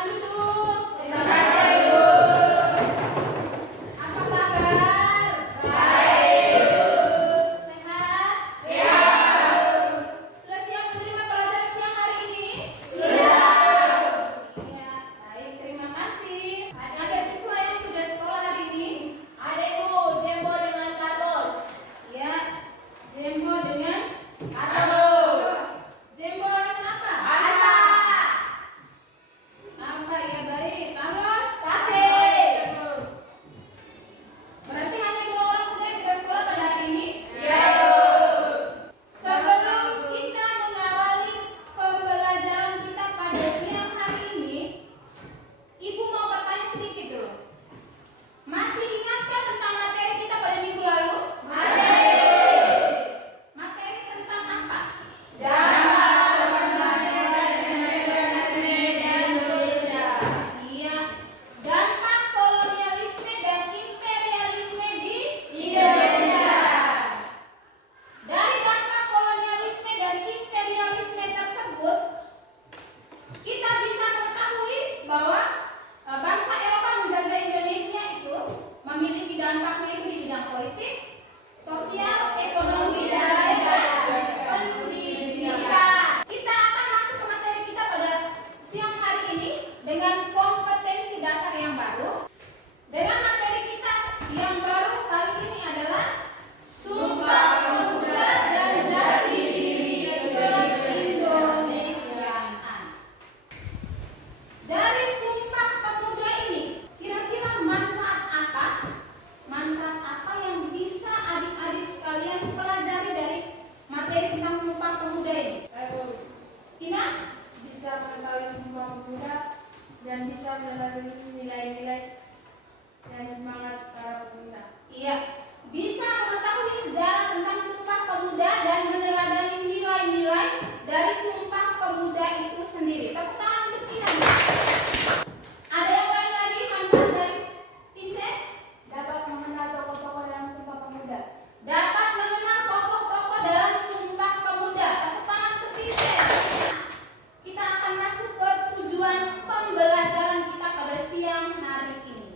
silakan duduk. Terima kasih, Bu. Apa kabar? Baik. Sehat? Siap. Sudah siap menerima pelajaran siang hari ini? Siap. Iya, baik, terima kasih. Ada siswa yang tugas sekolah hari ini? Ada, Bu. Jembo dengan Carlos. Ya, Jembo dengan Carlos. Jembo alasan apa? Ada. Apa ya, baik. Carlos? Sate. Berarti hanya 2 orang saja yang tugas sekolah pada hari ini? Iya, Bu. Sebelum kita mengawali pembelajaran kita pada siang hari ini, Ibu mau bertanya sedikit dulu. Masih ingatkah tentang materi kita pada minggu lalu? Materi tentang apa? Iya, dampak kolonialisme dan imperialisme di Indonesia. Dari dampak kolonialisme dan imperialisme tersebut, kita bisa mengetahui bahwa bangsa Eropa menjajah Indonesia itu memiliki dampaknya itu di bidang politik, sosial, ekonomi, dan pendidikan. Kita akan masuk ke materi kita pada siang hari ini dengan kompetensi dasar yang baru. Dengan materi kita yang baru kali ini adalah Sumpah Pemuda dan Jati Diri Keindonesiaan. Dari Sumpah Pemuda ini, kira-kira manfaat apa? Manfaat apa yang bisa adik-adik sekalian pelajari dari materi tentang Sumpah Pemuda ini? Tina? Bisa mengetahui Sumpah Pemuda dan bisa melalui nilai-nilai dan semangat para pemuda. Iya, bisa mengetahui sejarah tentang Sumpah Pemuda dan meneladani nilai-nilai dari Sumpah Pemuda itu sendiri. Tepuk tangan untuk Tina. Ada yang lain lagi manfaat dari Tince? Dapat mengenal tokoh-tokoh dalam Sumpah Pemuda. Dapat mengenal tokoh-tokoh dalam Sumpah Pemuda. Tepuk tangan untuk Tince. Kita akan masuk ke tujuan pembelajaran kita pada siang hari ini.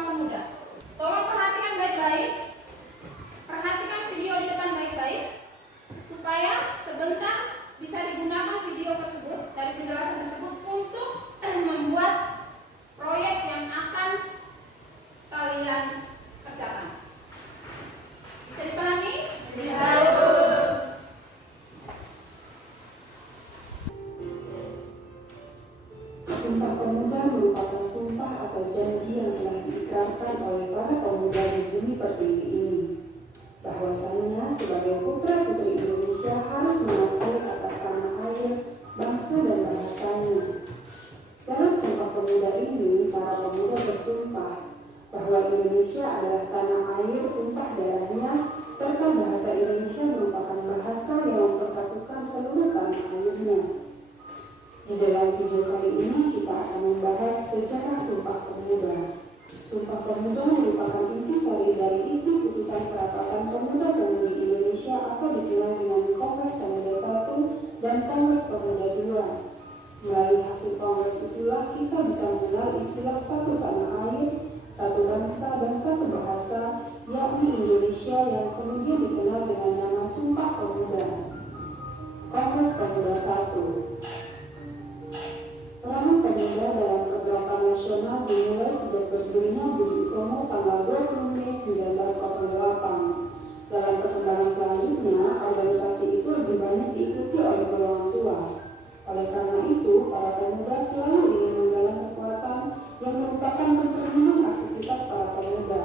Sumpah Pemuda. Tolong perhatikan baik-baik. Perhatikan video di depan baik-baik supaya sebentar bisa digunakan video tersebut dari penjelasan tersebut untuk membuat proyek yang akan kalian kerjakan. Bisa dipahami? Bisa. Sumpah Pemuda merupakan sumpah atau janji yang telah diikrarkan oleh para pemuda di bumi pertiwi ini, bahwasanya sebagai putra-putri Indonesia harus mengakui atas tanah air, bangsa dan bahasanya. Dalam Sumpah Pemuda ini, para pemuda bersumpah bahwa Indonesia adalah tanah air tumpah darahnya, serta bahasa Indonesia merupakan bahasa yang mempersatukan seluruh tanah airnya. Di dalam video kali ini kita akan membahas sejarah Sumpah Pemuda. Sumpah Pemuda merupakan intisari dari isi putusan Kerapatan Pemuda-Pemudi Indonesia atau dikenal dengan Kongres Pemuda I dan Kongres Pemuda II. Melalui hasil kongres itulah kita bisa mengenal istilah satu tanah air, satu bangsa dan satu bahasa, yakni Indonesia, yang kemudian dikenal dengan nama Sumpah Pemuda. Kongres Pemuda I. Peranan pemuda dalam pergerakan nasional dimulai sejak berdirinya Budi Utomo tanggal 20 Mei 1908. Dalam perkembangan selanjutnya, organisasi itu lebih banyak diikuti oleh golongan tua. Oleh karena itu, para pemuda selalu ingin menggalang kekuatan yang merupakan pencerminan aktivitas para pemuda.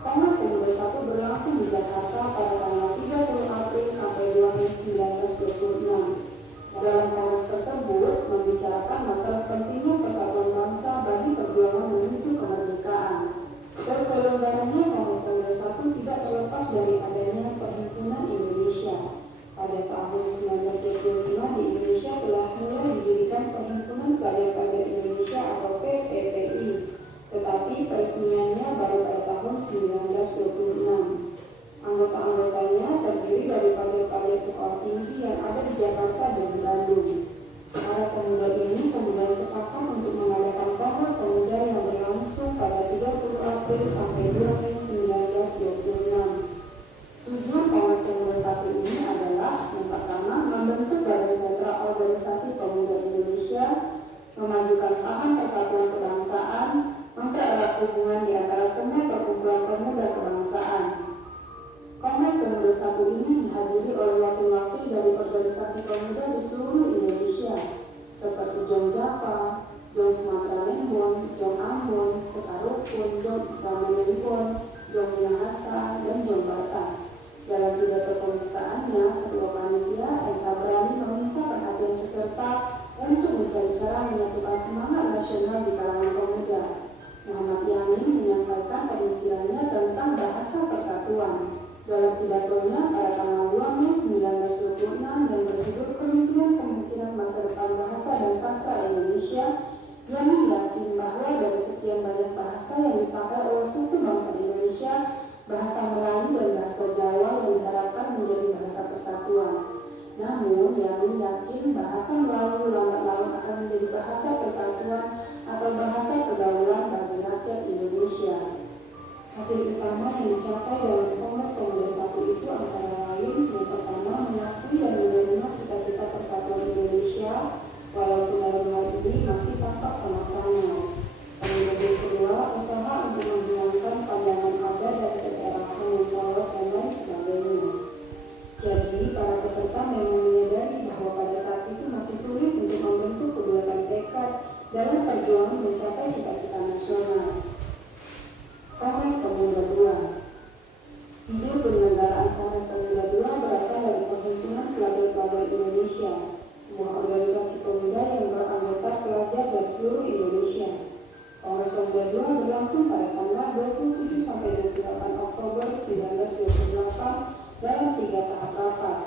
Kongres Pemuda I berlangsung di Jakarta pada tanggal 30 April sampai 2 Mei 1926. Dalam kongres tersebut membicarakan masalah pentingnya persatuan bangsa bagi perjuangan menuju kemerdekaan. Terselenggaranya Kongres Pemuda I tidak terlepas dari adanya Perhimpunan Indonesia. Pada tahun 1925 di Indonesia telah mulai didirikan Perhimpunan Pelajar-Pelajar Indonesia atau PPPI, tetapi peresmiannya baru pada tahun 1926. Anggota-anggotanya terdiri dari pelajar-pelajar sekolah tinggi yang ada di Jakarta dan di Bandung. Para pemuda ini kemudian sepakat untuk mengadakan Kongres Pemuda yang berlangsung pada 30 April sampai 2 Mei 1926. Tujuan Kongres Pemuda I ini adalah yang pertama, membentuk Badan Sentra Organisasi Pemuda Indonesia, memajukan paham persatuan kebangsaan, mempererat hubungan di antara semua perkumpulan pemuda kebangsaan. Kongres Pemuda I ini dihadiri oleh wakil-wakil dari organisasi pemuda di seluruh Indonesia, seperti Jong Java, Jong Sumatera Lembon, Jong Ambon, Sekarukun, Jong Islam Lembon, Jong Minahasa, dan Jong Batak. Dalam pidato pembukaannya, Ketua Panitia MK Berani meminta perhatian peserta untuk mencari cara menyatukan semangat nasional di kalangan pemuda. Muhammad Yamin menyampaikan pemikirannya tentang bahasa persatuan. Dalam pidatonya pada tanggal 2 Mei 1926 yang berjudul Kemungkinan Masa Depan Bahasa dan Sastra Indonesia, yang yakin bahwa dari sekian banyak bahasa yang dipakai oleh suku bangsa Indonesia, bahasa Melayu dan bahasa Jawa yang diharapkan menjadi bahasa persatuan. Namun, Yamin yakin bahasa Melayu lambat laun akan menjadi bahasa persatuan atau bahasa pergaulan bagi rakyat Indonesia. Hasil utama yang dicapai dalam Kongres Pemuda I itu antara lain, yang pertama, mengakui dan menerima cita-cita persatuan Indonesia, walaupun dalam hal ini masih tampak sama-sama. Kemudian yang kedua, usaha untuk menghilangkan pandangan ada dan kedaerahan yang kolot dan lain sebagainya. Jadi, para peserta memang menyadari bahwa pada saat itu masih sulit untuk membentuk kebulatan tekad dalam perjuangan mencapai cita-cita nasional. Kongres Pemuda II. Ide penyelenggaraan Kongres Pemuda II berasal dari Perhimpunan Pelajar-Pelajar Indonesia, sebuah organisasi pemuda yang beranggota pelajar dari seluruh Indonesia. Kongres Pemuda II berlangsung pada tanggal 27 sampai 28 Oktober 1928 dalam 3 tahap rapat.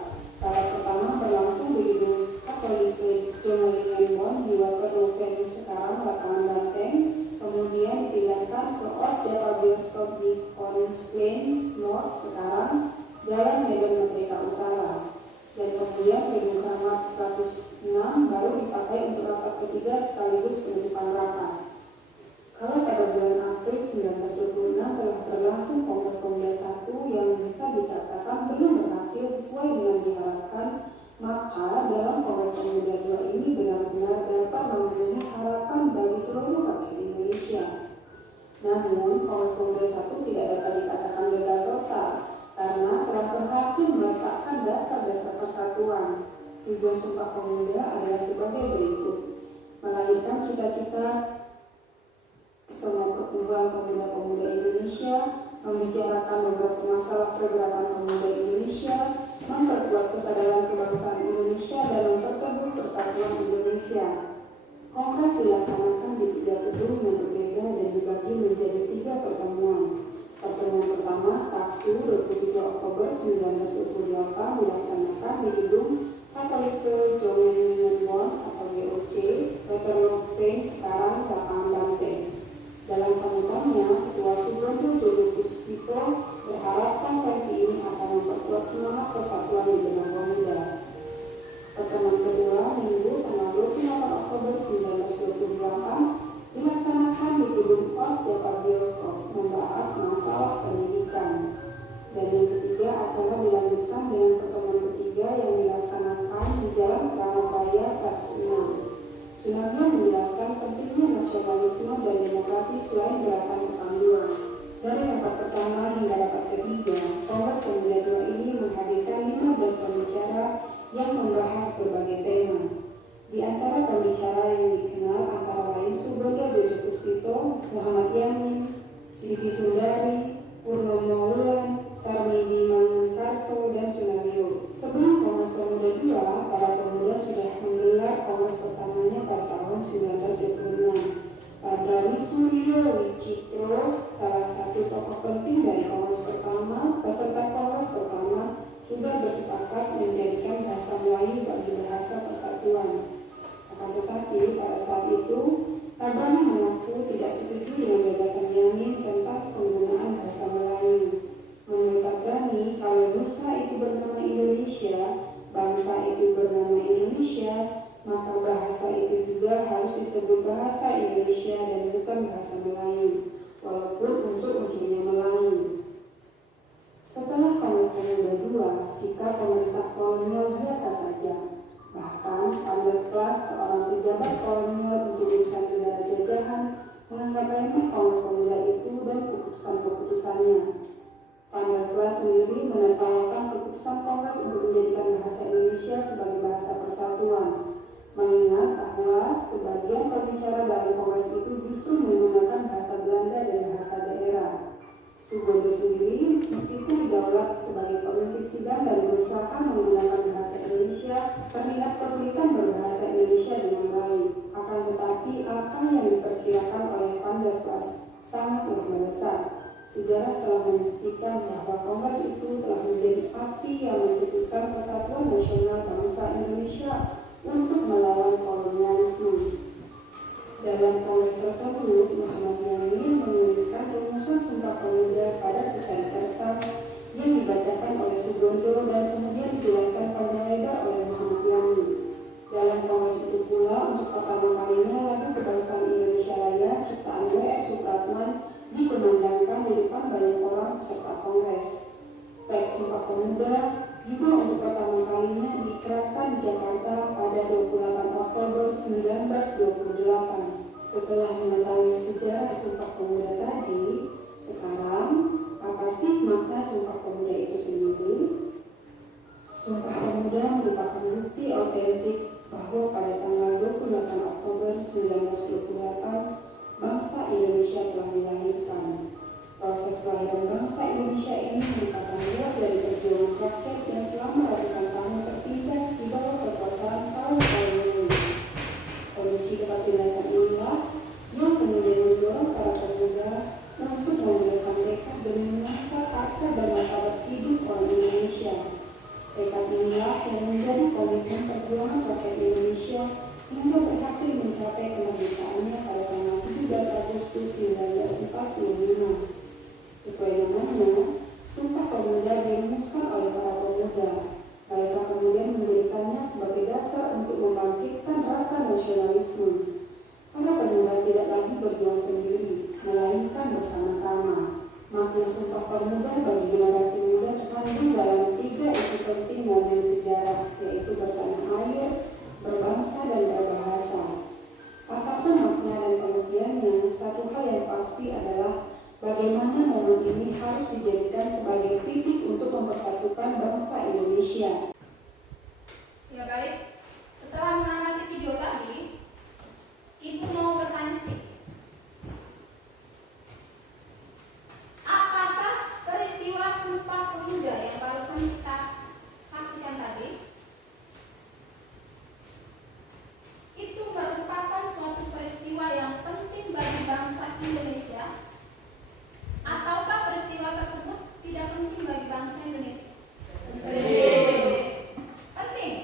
Tahap pertama berlangsung di Gedung Katolike Jonglingen di Waterloo Venue sekarang lapangan Banteng, kemudian dipindahkan ke Os Java Bioskop di Orange Plain North sekarang Jalan Medan Merdeka Utara, dan kemudian Gedung Keramat 106 baru dipakai untuk rapat ketiga sekaligus penutupan rapat. Kalau pada bulan April 1928 Kongres Pemuda 1 yang bisa dikatakan belum berhasil sesuai dengan diharapkan, maka dalam Kongres Pemuda 2 ini benar-benar dapat memenuhi harapan bagi seluruh rakyat Indonesia. Namun, Kongres Pemuda 1 tidak dapat dikatakan gagal total karena telah berhasil meletakkan dasar-dasar persatuan. Tujuan Sumpah Pemuda adalah sebagai berikut: melahirkan cita-cita semua perkumpulan pemuda-pemuda Indonesia, membicarakan beberapa masalah pergerakan pemuda Indonesia, memperkuat kesadaran kebangsaan Indonesia, dan memperteguh persatuan Indonesia. Kongres dilaksanakan di 3 gedung yang berbeda dan dibagi menjadi 3 pertemuan. Pertemuan pertama Sabtu 27 Oktober 1928 dilaksanakan di gedung Katolike Jomenenbond atau GOC, Waterloo, sekarang lapangan Banteng. Dalam sambutannya, Ketua Sugondo Joyo Puspito berharap konferensi ini akan memperkuat semangat persatuan di benak pemuda. Pertemuan kedua, Minggu tanggal 28 Oktober 1928 dilaksanakan di gedung POS Jakarta Bioskop, membahas masalah pendidikan. Dan yang ketiga, acara dilanjutkan dengan pertemuan ketiga yang dilaksanakan di Jalan Keramat Raya 106. Sunaryo menjelaskan pentingnya nasionalisme dan demokrasi selain gerakan kepanduan. Dari rapat pertama hingga rapat ketiga, Kongres Pemuda 2 ini menghadirkan 15 pembicara yang membahas berbagai tema. Di antara pembicara yang dikenal antara lain Sugondo Joyo Puspito, Muhammad Yamin, Siti Sundari, Purnomo Wulan, Sarmidi Mangunkarso, dan Sunaryo. Sebelum Kongres Pemuda 2, para pemuda sudah menggelar kongres pertamanya pada tahun 1926. Padrali Suryo Wicitro, salah satu tokoh penting dari kongres pertama, peserta kongres pertama, sudah bersepakat menjadikan bahasa Melayu bagi bahasa persatuan. Akan tetapi pada saat itu, Tabrani mengaku tidak setuju dengan gagasan Yamin tentang penggunaan bahasa Melayu. Menurut Tabrani, kalau nusa itu bernama Indonesia, bangsa itu bernama Indonesia, maka bahasa itu juga harus disebut bahasa Indonesia dan bukan bahasa Melayu, walaupun unsur-unsurnya Melayu. Setelah Kongres Pemuda 2, sikap pemerintah kolonial biasa saja. Bahkan, Vanderplas, seorang pejabat kolonial untuk urusan negara jajahan, menganggap remeh Kongres Pemuda itu dan keputusan-keputusannya. Vanderplas sendiri menertawakan keputusan Kongres untuk menjadikan bahasa Indonesia sebagai bahasa persatuan, mengingat bahwa sebagian pembicara dalam Kongres itu justru menggunakan bahasa Belanda dan bahasa daerah. Sugondo sendiri, meskipun didaulat sebagai pemimpin sidang dan berusaha menggunakan bahasa Indonesia, terlihat kesulitan berbahasa Indonesia dengan baik. Akan tetapi, apa yang diperkirakan oleh Vanderplas sangatlah mendesak. Sejarah telah membuktikan bahwa Kongres itu telah menjadi api yang mencetuskan persatuan nasional bangsa Indonesia untuk melawan kolonialisme. Dalam kongres tersebut, Muhammad Yamin menuliskan rumusan Sumpah Pemuda pada secari kertas yang dibacakan oleh Sugondo dan kemudian dijelaskan panjang lebar oleh Muhammad Yamin. Dalam kongres itu pula, untuk pertama kalinya lagu Kebangsaan Indonesia Raya ciptaan W.R. Supratman dikumandangkan di depan banyak orang peserta kongres. Teks Sumpah Pemuda juga untuk pertama kalinya dikerahkan di Jakarta pada 28 Oktober 1928. Setelah mengetahui sejarah Sumpah Pemuda tadi, sekarang apa sih makna Sumpah Pemuda itu sendiri? Sumpah Pemuda merupakan bukti otentik bahwa pada tanggal 28 Oktober 1928 bangsa Indonesia telah dilahirkan. Proses kelahiran bangsa Indonesia ini merupakan buah dari perjuangan rakyat yang selama ratusan tahun tertindas di bawah kekuasaan kaum kolonialis. Kondisi ketertindasan inilah yang kemudian mendorong para pemuda untuk memulihkan tekad demi mengangkat harkat dan martabat hidup orang Indonesia. Tekad inilah yang menjadi komitmen perjuangan rakyat Indonesia hingga berhasil mencapai kemerdekaannya pada tanggal 17 Agustus 1945. Sesuai namanya, Sumpah Pemuda dirumuskan oleh para pemuda. Mereka kemudian menjadikannya sebagai dasar untuk membangkitkan rasa nasionalisme. Para pemuda tidak lagi berjuang sendiri, melainkan bersama-sama. Makna Sumpah Pemuda bagi generasi muda terkandung dalam 3 isi penting momen sejarah, yaitu bertanah air, berbangsa, dan berbahasa. Apapun makna dan pengertiannya, satu hal yang pasti adalah bagaimana momen ini harus dijadikan sebagai titik untuk mempersatukan bangsa Indonesia. Ya baik, setelah mengamati video tadi, Ibu mau bertanya sedikit. Apakah peristiwa Sumpah Pemuda yang barusan kita saksikan tadi itu merupakan suatu peristiwa yang penting bagi bangsa Indonesia, ataukah peristiwa tersebut tidak penting bagi bangsa Indonesia? Penting.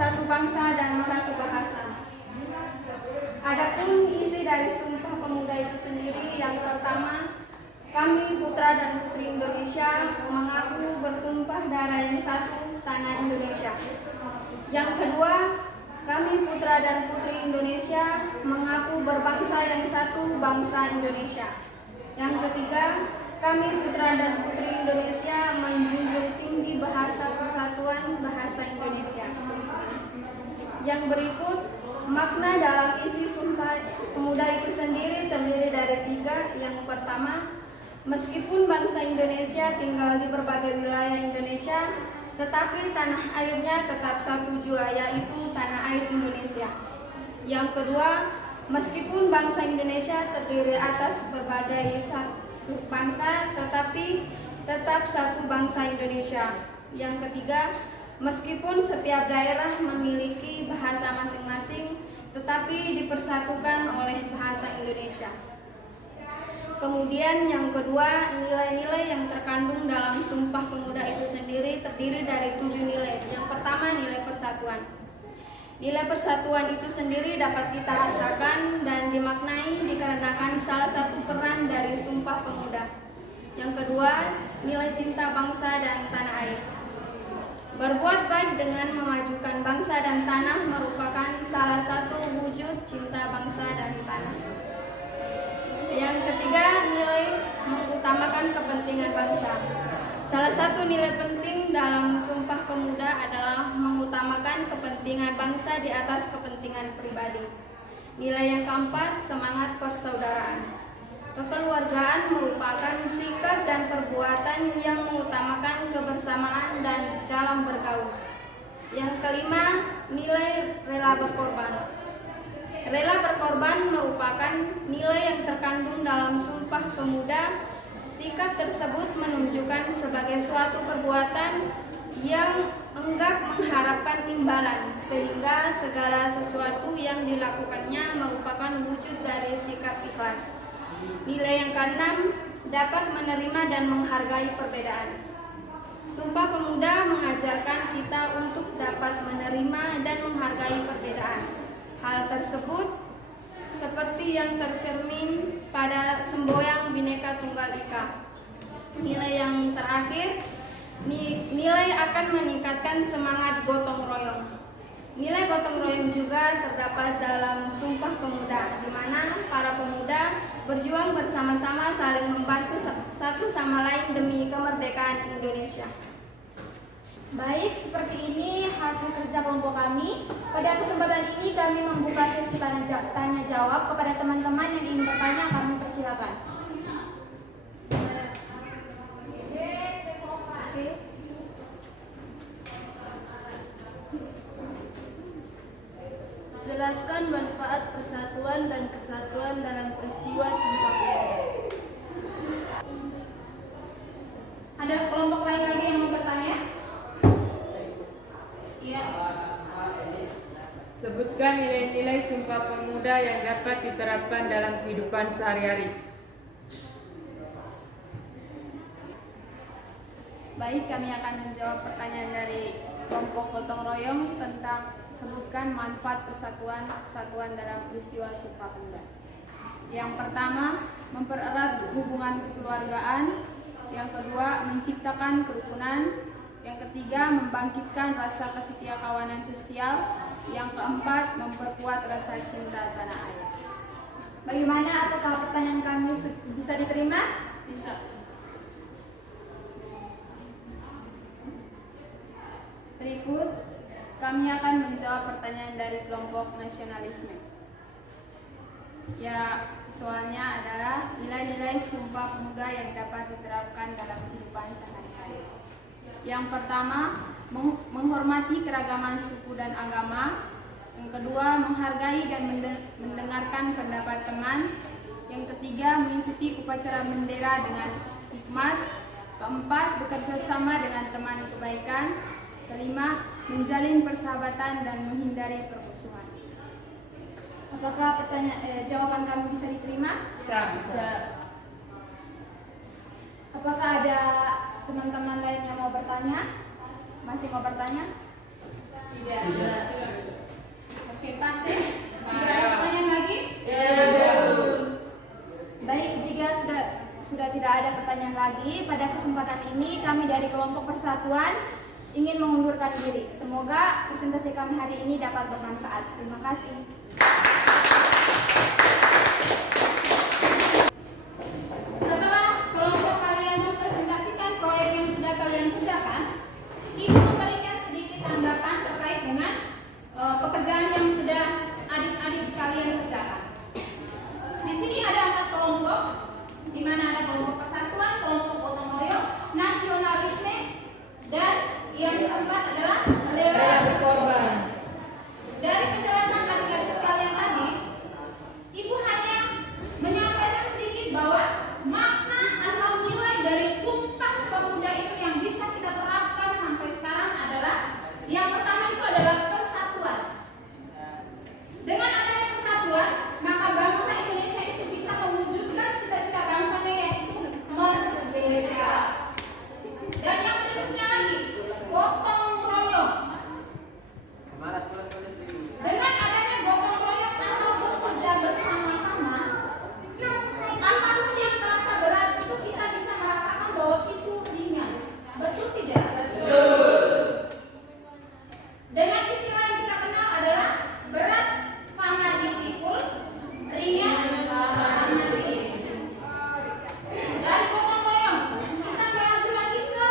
satu bangsa dan satu bahasa. Adapun isi dari Sumpah Pemuda itu sendiri, yang pertama, kami putra dan putri Indonesia mengaku bertumpah darah yang satu, tanah Indonesia. Yang kedua, kami putra dan putri Indonesia mengaku berbangsa yang satu, bangsa Indonesia. Yang ketiga, kami putra dan putri Indonesia menjunjung tinggi bahasa persatuan, bahasa Indonesia. Yang berikut, makna dalam isi Sumpah Pemuda itu sendiri terdiri dari 3. Yang pertama, meskipun bangsa Indonesia tinggal di berbagai wilayah Indonesia, tetapi tanah airnya tetap satu jua, yaitu tanah air Indonesia. Yang kedua, meskipun bangsa Indonesia terdiri atas berbagai subbangsa, tetapi tetap satu bangsa Indonesia. Yang ketiga, meskipun setiap daerah memiliki bahasa masing-masing, tetapi dipersatukan oleh bahasa Indonesia. Kemudian yang kedua, nilai-nilai yang terkandung dalam Sumpah Pemuda itu sendiri terdiri dari 7 nilai. Yang pertama, nilai persatuan. Nilai persatuan itu sendiri dapat kita rasakan dan dimaknai dikarenakan salah satu peran dari Sumpah Pemuda. Yang kedua, nilai cinta bangsa dan tanah air. Berbuat baik dengan memajukan bangsa dan tanah merupakan salah satu wujud cinta bangsa dan tanah. Yang ketiga, nilai mengutamakan kepentingan bangsa. Salah satu nilai penting dalam Sumpah Pemuda adalah mengutamakan kepentingan bangsa di atas kepentingan pribadi. Nilai yang keempat, semangat persaudaraan. Kekeluargaan merupakan sikap dan perbuatan yang mengutamakan kebersamaan dan dalam bergaul. Yang kelima, nilai rela berkorban. Rela berkorban merupakan nilai yang terkandung dalam Sumpah Pemuda. Sikap tersebut menunjukkan sebagai suatu perbuatan yang enggak mengharapkan imbalan, sehingga segala sesuatu yang dilakukannya merupakan wujud dari sikap ikhlas. Nilai yang keenam, dapat menerima dan menghargai perbedaan. Sumpah Pemuda mengajarkan kita untuk dapat menerima dan menghargai perbedaan. Hal tersebut seperti yang tercermin pada semboyan Bhinneka Tunggal Ika. Nilai yang terakhir, nilai akan meningkatkan semangat gotong royong. Nilai gotong royong juga terdapat dalam Sumpah Pemuda, di mana para pemuda berjuang bersama-sama saling membantu satu sama lain demi kemerdekaan Indonesia. Baik, seperti ini hasil kerja kelompok kami. Pada kesempatan ini kami membuka sesi tanya jawab kepada teman-teman yang ingin bertanya. Kami persilakan. Jelaskan manfaat persatuan dan kesatuan dalam peristiwa Sumpah Pemuda. Ada kelompok lain lagi yang mau bertanya? Iya. Sebutkan nilai-nilai Sumpah Pemuda yang dapat diterapkan dalam kehidupan sehari-hari. Baik, kami akan menjawab pertanyaan dari kelompok gotong royong tentang sebutkan manfaat kesatuan dalam peristiwa Sumpah Pemuda. Yang pertama, mempererat hubungan kekeluargaan. Yang kedua, menciptakan kerukunan. Yang ketiga, membangkitkan rasa kesetiakawanan sosial. Yang keempat, memperkuat rasa cinta tanah air. Bagaimana? Apakah pertanyaan kami bisa diterima? Bisa. Berikut, kami akan menjawab pertanyaan dari kelompok nasionalisme. Ya, soalnya adalah nilai-nilai Sumpah Pemuda yang dapat diterapkan dalam kehidupan sehari-hari. Yang pertama, menghormati keragaman suku dan agama. Yang kedua, menghargai dan mendengarkan pendapat teman. Yang ketiga, mengikuti upacara bendera dengan hikmat. Keempat, bekerja sama dengan teman kebaikan. Kelima, menjalin persahabatan dan menghindari permusuhan. Apakah jawaban kami bisa diterima? Bisa. Apakah ada teman-teman lain yang mau bertanya? Masih mau bertanya? Oke, pasti. Ada pertanyaan lagi? Baik, jika sudah tidak ada pertanyaan lagi, pada kesempatan ini kami dari kelompok Persatuan ingin mengundurkan diri. Semoga presentasi kami hari ini dapat bermanfaat. Terima kasih. Setelah kelompok kalian mempresentasikan proyek yang sudah kalian kerjakan, Ibu memberikan sedikit tanggapan terkait dengan pekerjaan yang sudah adik-adik sekalian kerjakan. Di sini ada 4 kelompok, di mana ada kelompok persatuan, kelompok gotong royong, nasionalisme, dan yang keempat adalah rela berkorban. Dari penjelasan adik-adik sekalian tadi, Ibu hanya menyampaikan sedikit bahwa makna atau nilai dari Sumpah Pemuda itu yang bisa kita terapkan sampai sekarang adalah yang pertama itu adalah persatuan. Dengan adanya persatuan, maka bangsa Indonesia itu bisa mewujudkan cita-cita bangsanya, yaitu merdeka. Dan yang berikutnya lagi, gotong royong. Dengan adanya gotong royong atau bekerja bersama-sama, apapun yang terasa berat itu kita bisa merasakan bahwa itu ringan. Betul tidak? Betul. Dengan istilah yang kita kenal adalah berat sama dipikul, ringan sama diinjak. Dari gotong royong kita melaju lagi ke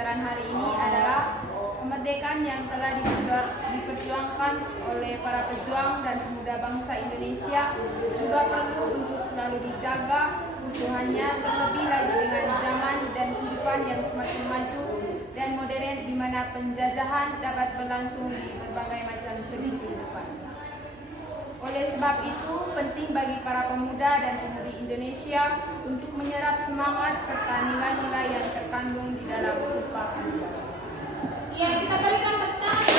pembelajaran hari ini adalah kemerdekaan yang telah diperjuangkan oleh para pejuang dan pemuda bangsa Indonesia juga perlu untuk selalu dijaga utuhannya, terlebih lagi dengan zaman dan kehidupan yang semakin maju dan modern di mana penjajahan dapat berlangsung di berbagai macam segi kehidupan. Oleh sebab itu, penting bagi para pemuda dan pemudi Indonesia untuk menyerap semangat serta nilai-nilai yang terkandung di dalam Sumpah Pemuda. Ya, kita berikan tepuk tangan.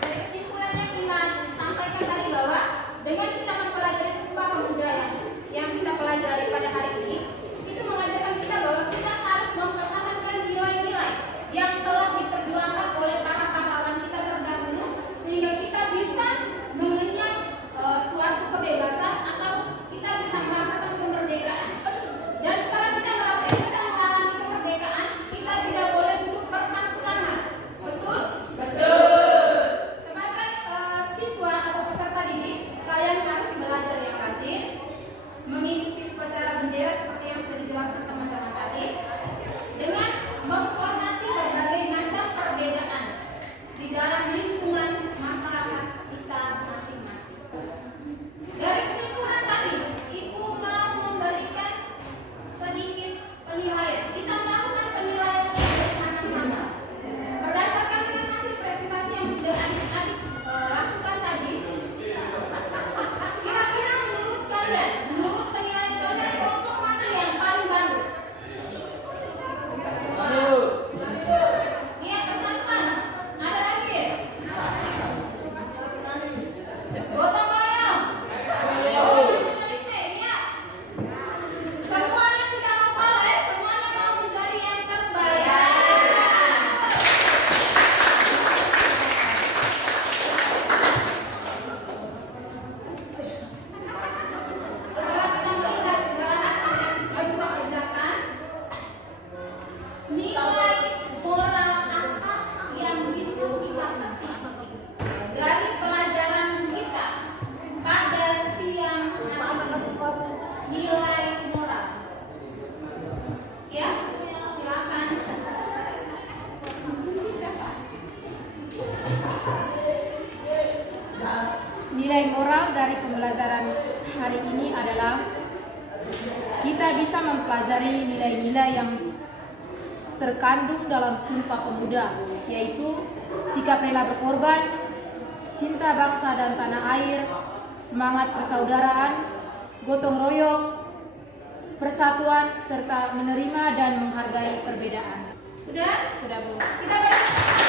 Dari kesimpulan yang kita sampaikan tadi bahwa dengan kita mempelajari Sumpah Pemuda yang kita pelajari pada hari ini, itu mengajarkan kita bahwa kita harus mempertahankan nilai-nilai yang telah diperjuangkan oleh para pahlawan kita terdahulu, sehingga kita bisa mengenyam suatu kebebasan atau kita bisa merasakan kemerdekaan. Dan setelah kita mengalami kemerdekaan, kita tidak boleh duduk berpangku-tangan. Betul? Betul. Sebagai siswa atau peserta didik, kalian harus belajar yang rajin, mengikuti upacara bendera seperti yang sudah dijelaskan teman-teman tadi, dengan menghormati berbagai macam perbedaan di dalam lingkungan masyarakat kita masing-masing. Dari kesimpulan tadi, Ibu mau memberikan sedikit penilaian. Kita melakukan penilaian bersama-sama. Berdasarkan dengan hasil presentasi yang sudah adik-adik lakukan tadi, kira-kira menurut kalian, menurut penilaian kalian, kelompok mana yang paling bagus? Iya, persatuan. Ada lagi? Gotong royong. Nasionalisme, iya. Semuanya tidak mau kalah, semuanya mau menjadi yang terbaik. Setelah kita melihat segala hasil yang kita kerjakan, nilai moral apa yang bisa kita petik dari pelajaran kita pada siang hari ini? Nilai moral. Ya, silakan. Nilai moral dari pembelajaran hari ini adalah kita bisa mempelajari nilai-nilai yang terkandung dalam Sumpah Pemuda, yaitu sikap rela berkorban, cinta bangsa dan tanah air, semangat persaudaraan, gotong royong, persatuan, serta menerima dan menghargai perbedaan. Sudah? Sudah, Bu. Kita berikan